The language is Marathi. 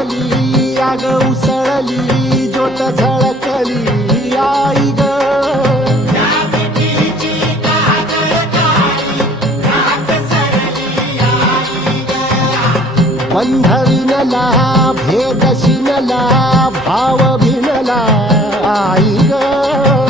उगवली आग उसळली ज्योत झळकली आई ग बंध विणला भेद शिनला भाव भिनला आई ग